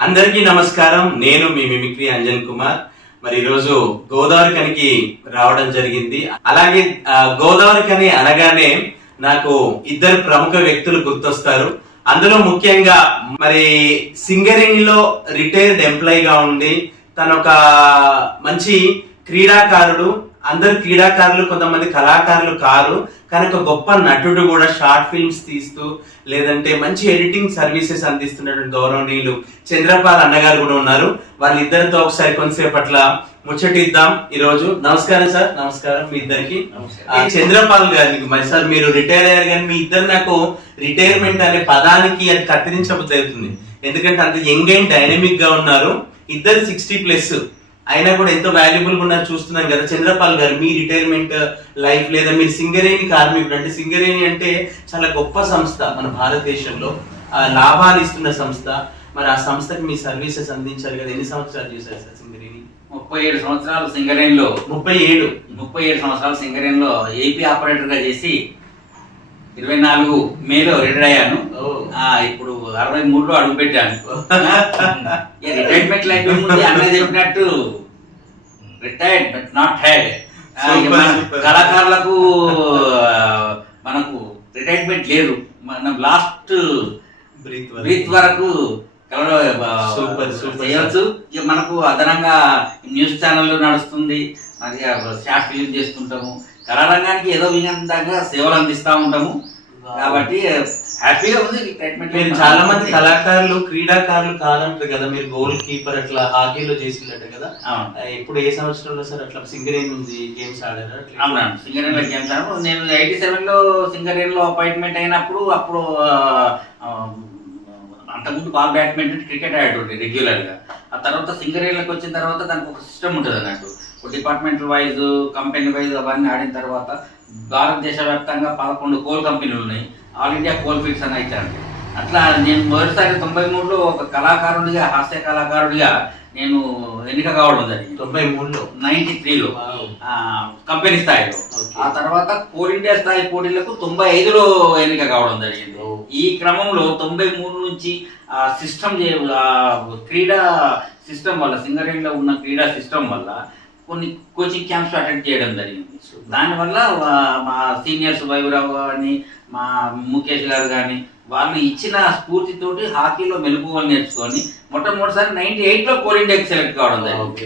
అందరికీ నమస్కారం. నేను మీ మిమిక్రీ అంజన్ కుమార్. మరి ఈరోజు గోదావరి కనికి రావడం జరిగింది. అలాగే గోదావరి కని అనగానే నాకు ఇద్దరు ప్రముఖ వ్యక్తులు గుర్తొస్తారు. అందులో ముఖ్యంగా మరి సింగరేణిలో రిటైర్డ్ ఎంప్లాయీగా ఉండి తను ఒక మంచి క్రీడాకారుడు అందరు క్రీడాకారులు కొంతమంది కళాకారులు కారు కానీ ఒక గొప్ప నటుడు కూడా షార్ట్ ఫిల్మ్స్ తీస్తూ లేదంటే మంచి ఎడిటింగ్ సర్వీసెస్ అందిస్తున్నటువంటి గౌరవనీయులు చంద్రపాల్ అన్నగారు కూడా ఉన్నారు. వాళ్ళిద్దరితో ఒకసారి కొంతసేపట్ల ముచ్చటిద్దాం. ఈ రోజు నమస్కారం సార్. నమస్కారం మీ ఇద్దరికి. చంద్రపాల్ గారికి మరి సార్ మీరు రిటైర్ అయ్యారు కానీ మీ ఇద్దరు నాకు రిటైర్మెంట్ అనే పదానికి అది కత్తిరించబుద్ధి అవుతుంది ఎందుకంటే అంత యంగ్ అండ్ డైనమిక్గా ఉన్నారు. ఇద్దరు సిక్స్టీ ప్లస్. అయినా కూడా ఎంతో వాల్యుబుల్గా ఉన్నారు చూస్తున్నాం కదా చంద్రపాల్ గారు. మీ రిటైర్మెంట్ లైఫ్ లేదా మీరు సింగరేణి కార్మికుడు అంటే సింగరేణి అంటే చాలా గొప్ప సంస్థ మన భారతదేశంలో. ఆ, లాభాలు ఇస్తున్న సంస్థ. మరి ఆ సంస్థకి మీ సర్వీసెస్ అందించారు కదా. ఎన్ని సంవత్సరాలు చేశారు సార్ సింగరేణి? ముప్పై ఏడు సంవత్సరాలు సింగరేణిలో. ముప్పై ఏడు. ముప్పై ఏడు సంవత్సరాలు సింగరేణిలో ఏపీ ఆపరేటర్గా చేసి ఇరవై నాలుగు మేలో రిటైర్ అయ్యాను. ఇప్పుడు అరవై మూడులో అడుగు పెట్టాను రిటైర్మెంట్ లైఫ్ ఏముంది అన్నీ చెప్పినట్టు. Retired but not hide. కళాకారులకు మనకు రిటైర్మెంట్ లేదు. మనం లాస్ట్ బ్రీత్ బ్రీత్ వరకు. చేయవచ్చు మనకు అదనంగా న్యూస్ ఛానల్ నడుస్తుంది. మరి షార్ట్ ఫిలిం చేస్తుంటాము. కళారంగానికి ఏదో విధంగా సేవలు అందిస్తూ ఉంటాము. కాబట్టి హ్యాపీగా ఉంది. ట్రీట్మెంట్ మీరు చాలా మంది కళాకారులు క్రీడాకారులు కాదంటారు కదా. మీరు గోల్ కీపర్ అట్లా హాకీలో చేసిందట కదా. అవును. ఇప్పుడు ఏ సంవత్సరంలో సార్ అట్లా సింగరేణి ఉంది గేమ్స్ ఆడారా? అట్లా? అవునండి సింగరేణిలో గేమ్స్ ఆడాను. నేను ఎయిటీ సెవెన్లో సింగరేణిలో అపాయింట్మెంట్ అయినప్పుడు అప్పుడు అంతకుముందు బాల్ బ్యాడ్మింటన్ క్రికెట్ ఆడేటోడి రెగ్యులర్గా ఆ తర్వాత సింగరేణిలోకి వచ్చిన తర్వాత దానికి ఒక సిస్టమ్ ఉంటుంది అన్నట్టు డిపార్ట్మెంటల్ వైజ్ కంపెనీ వైజ్ అవన్నీ ఆడిన తర్వాత భారతదేశ వ్యాప్తంగా పదకొండు కోల్ కంపెనీలు ఉన్నాయి. ఆల్ ఇండియా కోల్ ఫీల్డ్స్ అని అయితే అట్లా నేను మొదటిసారి తొంభై మూడులో ఒక కళాకారుడిగా హాస్య కళాకారుడిగా నేను ఎన్నిక కావడం జరిగింది. తొంభై మూడులో? నైన్టీ త్రీలో. కంపెనీ స్థాయిలో. ఆ తర్వాత కోల్ ఇండియా స్థాయి పోటీలకు తొంభై ఐదులో ఎన్నిక కావడం జరిగింది. ఈ క్రమంలో తొంభై మూడు నుంచి ఆ సిస్టమ్ క్రీడా సిస్టమ్ వల్ల సింగరేణిలో ఉన్న క్రీడా సిస్టమ్ వల్ల కొన్ని కోచింగ్ క్యాంప్స్ అటెండ్ చేయడం జరిగింది. దానివల్ల మా సీనియర్స్ వైభరావు కానీ మా ముఖేష్ గారు కానీ వాళ్ళు ఇచ్చిన స్ఫూర్తితోటి హాకీలో మెలకువలు నేర్చుకొని మొట్టమొదటిసారి నైన్టీ ఎయిట్లో కోల్ ఇండియాకి సెలెక్ట్ కావడం జరిగింది.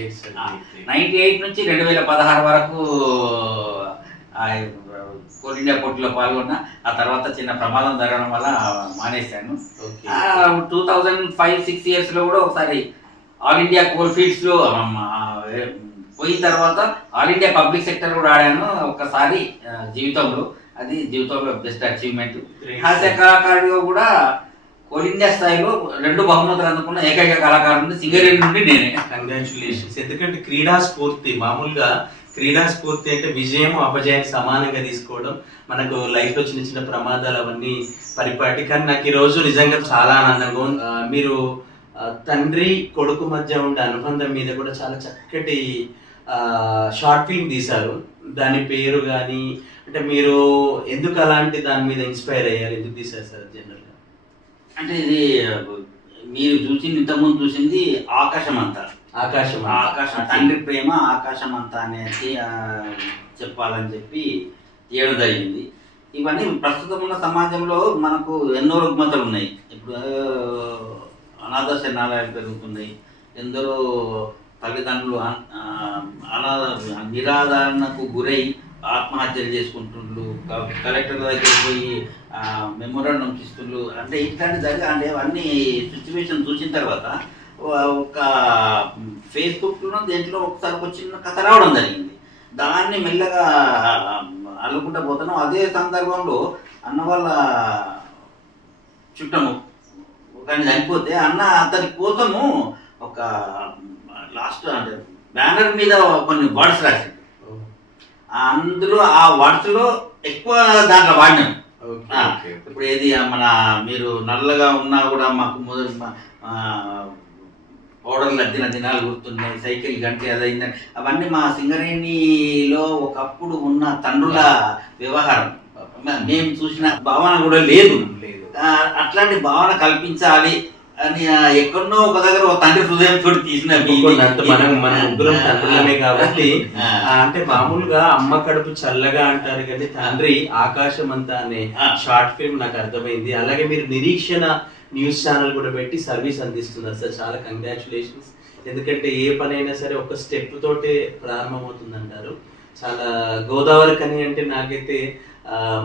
నైన్టీ ఎయిట్ నుంచి రెండు వేల పదహారు వరకు కోల్ ఇండియా పోటీలో పాల్గొన్నా ఆ తర్వాత చిన్న ప్రమాదం జరగడం వల్ల మానేశాను. టూ థౌజండ్ ఫైవ్ సిక్స్ ఇయర్స్లో కూడా ఒకసారి ఆల్ ఇండియా కోల్ ఫీల్డ్స్లో ఆమ్, ఆ, ఏ- పోయిన తర్వాత ఆల్ ఇండియా పబ్లిక్ సెక్టర్ కూడా ఆడాను ఒకసారి ఆ, జీవితంలో. అది జీవితంలో బెస్ట్ అచీవ్మెంట్. హాస్య కళాకారుడిగా కూడా కోల్ ఇండియా స్థాయిలో రెండు బహుమతులు అందుకున్న ఏకైక కళాకారుడు సింగరేణి నుండి నేనే. కంగ్రాచులేషన్స్ ఎందుకంటే క్రీడా స్ఫూర్తి మామూలుగా క్రీడా స్ఫూర్తి అంటే విజయం అపజయాన్ని సమానంగా తీసుకోవడం మనకు లైఫ్లో చిన్న చిన్న ప్రమాదాలు అవన్నీ పరిపాటి కానీ నాకు ఈ రోజు నిజంగా చాలా ఆనందంగా ఉంది. మీరు తండ్రి కొడుకు మధ్య ఉండే అనుబంధం మీద కూడా చాలా చక్కటి షార్ట్ ఫిల్మ్ తీశారు. దాని పేరు కానీ అంటే మీరు ఎందుకు అలాంటి దాని మీద ఇన్స్పైర్ అయ్యారు? ఎందుకు తీశారు సార్ జనరల్గా అంటే ఇది మీరు చూసింది ఇంతకుముందు చూసింది ఆకాశం అంతా ఆకాశం ఆకాశం తండ్రి ప్రేమ ఆకాశం అంతా అనేది చెప్పాలని చెప్పి తీయడం జరిగింది. ఇవన్నీ ప్రస్తుతం ఉన్న సమాజంలో మనకు ఎన్నో రుగ్మతలు ఉన్నాయి. ఇప్పుడు అనాథ శరణాలయాలు పెరుగుతున్నాయి. ఎందరో తల్లిదండ్రులు అనాథ నిరాదరణకు గురై ఆత్మహత్యలు చేసుకుంటుండ్రు. కలెక్టర్ దగ్గరికి పోయి మెమోరాండం ఇస్తుండ్రు. అంటే ఇట్లాంటి జరిగి అంటే అవన్నీ సిచ్యువేషన్ చూసిన తర్వాత ఒక- ఫేస్బుక్లో దేంట్లో ఒకసారి ఒక చిన్న కథ రావడం జరిగింది. దాన్ని మెల్లగా అల్లుకుంటూ పోతున్నాం. అదే సందర్భంలో అన్న వాళ్ళ చుట్టము ఒక చనిపోతే అన్న అతని కోసము ఒక లాస్ట్ అంటే బ్యానర్ మీద కొన్ని వర్డ్స్ రాసిండు అందులో ఆ వర్డ్స్లో ఎక్కువ దాంట్లో వాడినాం ఇప్పుడు ఏది మన మీరు నల్లగా ఉన్నా కూడా మాకు మొదటి పౌడర్లు అద్దిన దినాలు గుర్తున్నాయి సైకిల్ గంటే అదైందని అవన్నీ మా సింగరేణిలో ఒకప్పుడు ఉన్న తండ్రుల వ్యవహారం. మేము చూసిన భావన కూడా లేదు. అట్లాంటి భావన కల్పించాలి. అని ఎక్కడో ఒక దగ్గర ఒక తండ్రి హృదయం తోటి తీసిన మనం మన ముగ్గురం తండ్రులమే కాబట్టి అంటే మామూలుగా అమ్మ కడుపు చల్లగా అంటారు కానీ తండ్రి ఆకాశం అంతా అనే ఆ. షార్ట్ ఫిల్మ్ నాకు అర్థమైంది. అలాగే మీరు నిరీక్షణ న్యూస్ ఛానల్ కూడా పెట్టి సర్వీస్ అందిస్తున్నారు సార్. చాలా కంగ్రాచులేషన్స్ ఎందుకంటే ఏ పని అయినా సరే ఒక స్టెప్ తోటే ప్రారంభమవుతుంది అంటారు చాలా గోదావరి కని అంటే నాకైతే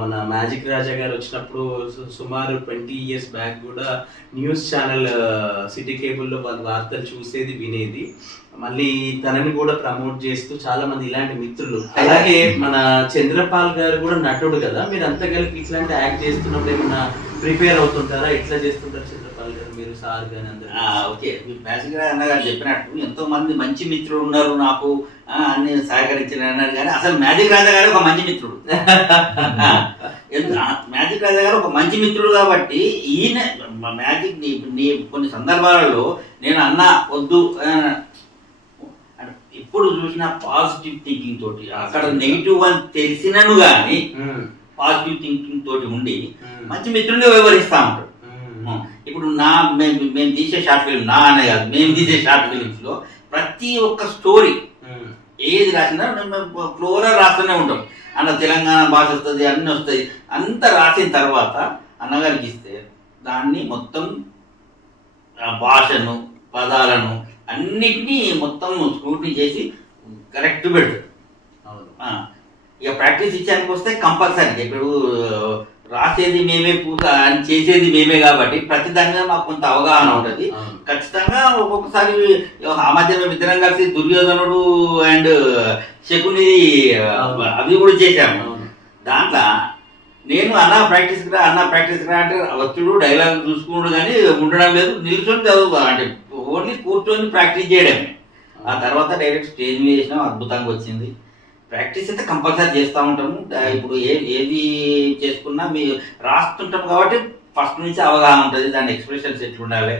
మన మ్యాజిక్ రాజా గారు వచ్చినప్పుడు సు- సుమారు ట్వంటీ ఇయర్స్ బ్యాక్ కూడా న్యూస్ ఛానల్ సిటీ కేబుల్లో వాళ్ళ వార్తలు చూసేది వినేది. మళ్ళీ తనని కూడా ప్రమోట్ చేస్తూ చాలా మంది ఇలాంటి మిత్రులు. అలాగే మన చంద్రపాల్ గారు కూడా నటుడు కదా. మీరు అంతా కలిపి ఇట్లాంటి యాక్ట్ చేస్తున్నప్పుడు ఏమన్నా ప్రిపేర్ అవుతుంటారా? ఎట్లా చేస్తుంటారు సార్ గాని అందరు. ఆ, ఓకే. మ్యాజిక్ రాజ్ అన్నగారు చెప్పినట్టు ఎంతో మంది మంచి మిత్రులు ఉన్నారు నాకు అన్ని సహకరించిన అన్నారు కానీ అసలు మ్యాజిక్ రాజా గారు ఒక మంచి మిత్రుడు. మ్యాజిక్ రాజా గారు ఒక మంచి మిత్రుడు కాబట్టి ఈయన మ్యాజిక్ నీ నీ కొన్ని సందర్భాలలో నేను అన్న వద్దు ఇప్పుడు చూసిన పాజిటివ్ థింకింగ్ తోటి అక్కడ నెగిటివ్ అని తెలిసినను కానీ పాజిటివ్ థింకింగ్ తోటి ఉండి మంచి మిత్రుడిగా వ్యవహరిస్తా ఉంటాడు ఇప్పుడు నా మేము మేము తీసే షార్ట్ ఫిల్మ్ నా అనే కాదు మేము తీసే షార్ట్ ఫిల్మ్స్లో ప్రతి ఒక్క స్టోరీ ఏది రాసినా మేము ఫ్లోరా రాస్తూనే ఉంటాం. అన్న తెలంగాణ భాష వస్తుంది అన్నీ వస్తాయి అంతా రాసిన తర్వాత అన్నగారికి ఇస్తే దాన్ని మొత్తం భాషను పదాలను అన్నిటినీ మొత్తం స్క్రూటినీ చేసి కరెక్ట్ పెడతాడు ఇక ప్రాక్టీస్ ఇచ్చానికి వస్తే కంపల్సరీ ఇప్పుడు రాసేది మేమే పూత అని చేసేది మేమే కాబట్టి ప్రతి దాని మీద మాకు కొంత అవగాహన ఉంటుంది. ఖచ్చితంగా ఒక్కొక్కసారి ఆ మధ్య మేము ఇద్దరం కలిసి దుర్యోధనుడు అండ్ శకుని. అవి కూడా చేశాము. దాంట్లో నేను అన్న ప్రాక్టీస్ రా అన్న ప్రాక్టీస్ రా అంటే వచ్చుడు డైలాగ్ చూసుకున్నాడు కానీ ఉండడం లేదు నిల్చొని చదువు అంటే ఓన్లీ కూర్చొని ప్రాక్టీస్ చేయడమే ఆ తర్వాత డైరెక్ట్ స్టేజ్ మీద చేసినాం అద్భుతంగా వచ్చింది ప్రాక్టీస్ అయితే కంపల్సరీ చేస్తూ ఉంటాము. ఇప్పుడు ఏ ఏది చేసుకున్నా మీ రాస్తుంటాం కాబట్టి ఫస్ట్ నుంచి అవగాహన ఉంటుంది దాని ఎక్స్ప్రెషన్స్ ఎట్లుండాలి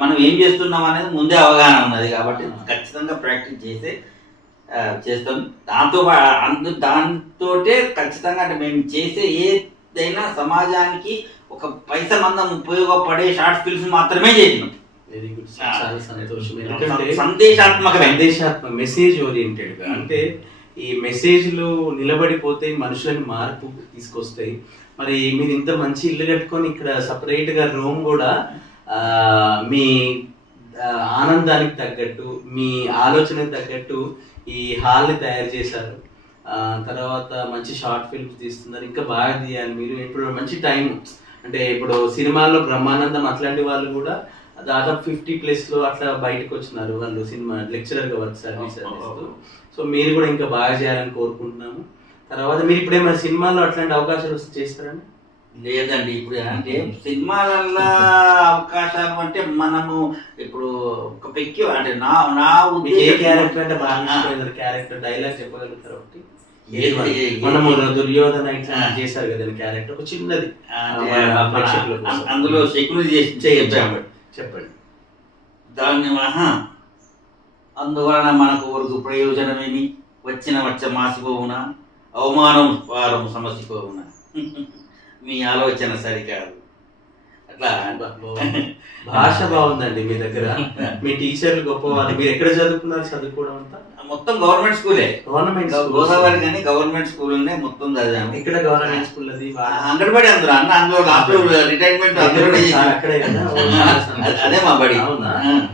మనం ఏం చేస్తున్నాం అనేది ముందే అవగాహన ఉన్నది కాబట్టి ఖచ్చితంగా ప్రాక్టీస్ చేసే ఆ, చేస్తాం. దాంతో అందు దాంతోటే ఖచ్చితంగా అంటే మేము చేసే ఏదైనా సమాజానికి ఒక పైస మందం ఉపయోగపడే షార్ట్ ఫిల్మ్స్ మాత్రమే చేసినాం. వెరీ గుడ్ చాలా సంతోషం. ఎందుకంటే సందేశాత్మకమే. సందేశాత్మక మెసేజ్ ఓరియంటెడ్గా అంటే ఈ మెసేజ్లు నిలబడిపోతే మనుషులని మార్పు తీసుకొస్తాయి. మరి మీరు ఇంత మంచి ఇల్లు కట్టుకొని ఇక్కడ సపరేట్గా రూమ్ కూడా మీ ఆనందానికి తగ్గట్టు మీ ఆలోచనకు తగ్గట్టు ఈ హాల్ని తయారు చేశారు. ఆ, తర్వాత మంచి షార్ట్ ఫిల్మ్స్ తీస్తున్నారు. ఇంకా బాగా తీయాలి మీరు. ఇప్పుడు మంచి టైం అంటే ఇప్పుడు సినిమాల్లో బ్రహ్మానందం అట్లాంటి వాళ్ళు కూడా దాదాపు ఫిఫ్టీ ప్లస్లో అట్లా బయటకు వచ్చినారు వాళ్ళు. సినిమా లెక్చరర్గా వర్క్ సర్వీస్ సో మీరు కూడా ఇంకా బాగా చేయాలని కోరుకుంటున్నాము. తర్వాత మీరు ఇప్పుడు ఏమైనా సినిమాల్లో అట్లాంటి అవకాశాలు వస్తే చేస్తారండి? లేదండి ఇప్పుడు అంటే సినిమాలల్లో అవకాశాలు అంటే మనము ఇప్పుడు ఒక పెక్కి అంటే నా నా ఏ క్యారెక్టర్ అంటే బాగా క్యారెక్టర్ డైలాగ్ చెప్పగలుగుతారు ఒకటి? మనము దుర్యోధన. చేశారు కదా క్యారెక్టర్ ఒక చిన్నది. అందులో శకుని చేసి చెప్పండి. చెప్పండి. దాన్ని ఆహా, అందువలన మనకు వరకు ప్రయోజనమేమి? వచ్చిన వచ్చ మాసిపోవునా? అవమానం వారం సమసిపోవునా? మీ ఆలోచన సరికాదు. అట్లా. భాష బాగుందండి మీ దగ్గర. మీ టీచర్లు గొప్పవాళ్ళు. మీరు ఎక్కడ చదువుకున్నారు చదువుకోవడం అంతా? మొత్తం గవర్నమెంట్ స్కూలే. గవర్నమెంట్ గోదావరి కానీ గవర్నమెంట్ స్కూల్నే మొత్తం చదివాము ఎక్కడ గవర్నమెంట్ స్కూల్ అది? ఆ, అంగన్వాడి అందులో అన్న అందులో లాస్ట్ రిటైర్మెంట్. అక్కడే. అదే మా బడి. అవునా?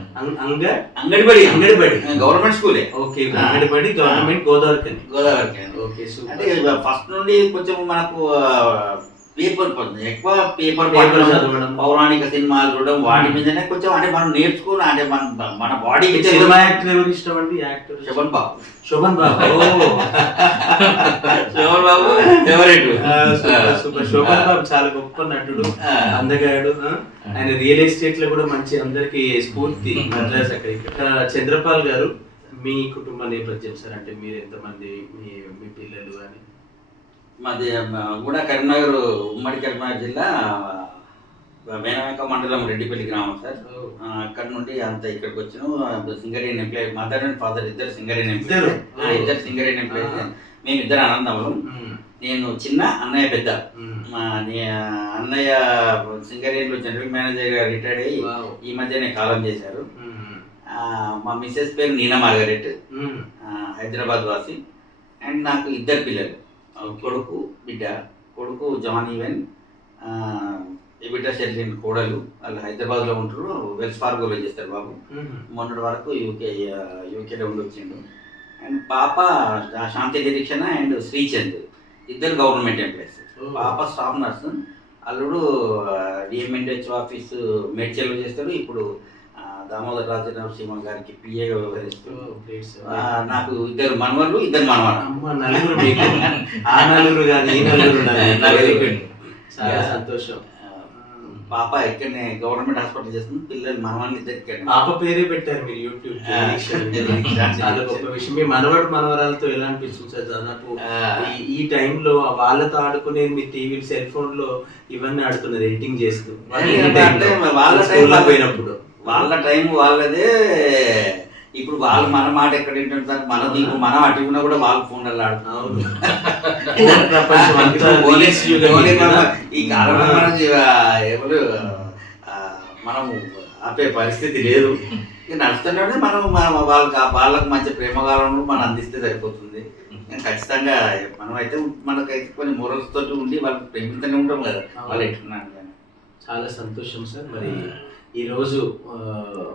అంగడిబడి అంగడిబడి. గవర్నమెంట్ స్కూలే. ఓకే. అంగడిబడి గవర్నమెంట్ గోదావరి గోదావరి ఓకే అంటే ఫస్ట్ నుండి కొంచెం మనకు పేపర్ ఎక్కువ పేపర్ పేపర్ చదవడం. పౌరాణిక సినిమాలు చూడడం వాటి మీదనే కొంచెం అంటే మనం నేర్చుకున్న అంటే మన మన మీకు సినిమా యాక్టర్ ఎవరు ఇష్టం అండి? Actor Sobhan Babu. Sobhan Babu. Sobhan Babu favourite super Sobhan Babu చాలా గొప్ప నటుడు. అందగాడు? ఆయన రియల్ ఎస్టేట్లో కూడా మంచి అందరికి స్ఫూర్తి మద్రాస్ అక్కడ చంద్రపాల్ గారు మీ కుటుంబ నేపథ్యం సార్ అంటే మీరు ఎంతమంది మీ మీ పిల్లలు అని? మాది కూడా కరీంనగర్ ఉమ్మడి కరీంనగర్ జిల్లా వేనవేక మండలం రెడ్డిపల్లి గ్రామం సార్. అక్కడ నుండి అంత ఇక్కడికి వచ్చిన. Singareni employee mother and father ఇద్దరు సింగరేణి ఎంప్లాయ్ ఇద్దరు? సింగరేణి ఎంప్లాయ్. మేము ఇద్దరు మ్మ్. నేను చిన్న అన్నయ్య పెద్ద. అన్నయ్య సింగరేణిలో జనరల్ మేనేజర్గా రిటైర్డ్ అయ్యి. ఈ మధ్యనే కాలం చేశారు. మా మిస్సెస్ పేరు నీనా మార్గరెట్ హైదరాబాద్ వాసి. అండ్ నాకు ఇద్దరు పిల్లలు. కొడుకు బిడ్డ కొడుకు జాన్ ఈవెన్ బిడ్డ షెర్లిన్ కోడలు వాళ్ళు హైదరాబాద్లో ఉంటారు వెల్స్ ఫార్గోలో చేస్తారు బాబు. మొన్నటి వరకు యూకే యూకేలో ఉండి వచ్చిండు. అండ్ పాప శాంతి నిరీక్షణ అండ్ శ్రీచంద్ ఇద్దరు గవర్నమెంట్ ఎంప్లాయీస్. పాప స్టాఫ్ నర్స్. అల్లుడు డిఎంఎన్హెచ్ ఆఫీస్ మేడ్చల్లో చేస్తాడు. ఇప్పుడు దామోదర్ రాజనరసింహ గారికి పిఏగా వ్యవహరిస్తూ నాకు ఇద్దరు మనవళ్ళు ఇద్దరు మనవాళ్ళు అమ్మ నలుగురు మీకు ఆ నలుగురు కాదు ఈ నలుగురు నాది. నలుగురు. Very good. చాలా. సంతోషం పాప ఇక్కడనే గవర్నమెంట్ హాస్పిటల్ చేస్తుంది పిల్లలు మనవాళ్ళు ఇద్దరు. పాప పేరే పెట్టారు మీరు యూట్యూబ్ ఆ, చాలా గొప్ప విషయం మీ మనవడు మనవరాలతో ఎలా అనిపిస్తుంది సార్ దాదాపు. ఈ- టైంలో వాళ్ళతో ఆడుకునే మీ టీవీ సెల్ ఫోన్లో ఇవన్నీ ఆడుతున్నారు ఎడిటింగ్ చేస్తూ వాళ్ళ- పోయినప్పుడు వాళ్ళ టైం వాళ్ళదే. ఇప్పుడు వాళ్ళు మన మాట ఎక్కడ వింటుంటారు మన దీపు మనం అటు ఉన్నా కూడా వాళ్ళు ఫోన్లలో ఆడుతున్నారు. ఫోన్. మనం ఈ కాలంలో మనం ఎవరు మనం ఆపే పరిస్థితి లేదు. నడుస్తుంటే మనం మన- వాళ్ళకి వాళ్ళకి మంచి ప్రేమగాలను మనం అందిస్తే సరిపోతుంది. ఖచ్చితంగా మనమైతే మనకైతే కొన్ని మొరల్స్ తోటి ఉండి వాళ్ళకి ప్రేమిస్తూనే ఉంటాం కదా. వాళ్ళు ఎట్టుకున్నాను కానీ. చాలా సంతోషం సార్. మరి ఈరోజు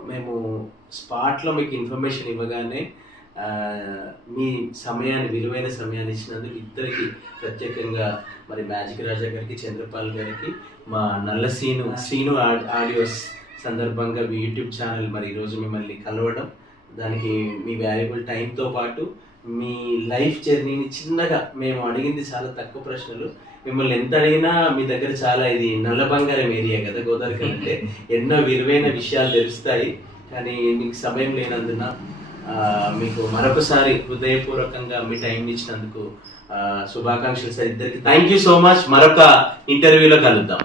మేము స్పాట్లో మీకు ఇన్ఫర్మేషన్ ఇవ్వగానే మీ సమయాన్ని విలువైన సమయాన్ని ఇచ్చినందుకు ఇద్దరికి ప్రత్యేకంగా మరి మ్యాజిక్ రాజా గారికి చంద్రపాల్ గారికి మా నల్ల సీను సీను ఆడియోస్ సందర్భంగా మీ యూట్యూబ్ ఛానల్ మరి ఈరోజు మిమ్మల్ని కలవడం దానికి మీ వాల్యుబుల్ టైంతో పాటు మీ లైఫ్ జర్నీని చిన్నగా మేము అడిగింది చాలా తక్కువ ప్రశ్నలు. మిమ్మల్ని ఎంత అడిగినా మీ దగ్గర చాలా ఇది నల్ల బంగారం ఏరియా కదా గోదావరి అంటే ఎన్నో విలువైన విషయాలు తెలుస్తాయి. కానీ మీకు సమయం లేనందున మీకు మరొకసారి హృదయపూర్వకంగా మీ టైం ఇచ్చినందుకు శుభాకాంక్షలు సార్. ఇద్దరికి థ్యాంక్ యూ సో మచ్ మరొక ఇంటర్వ్యూలో కలుద్దాం.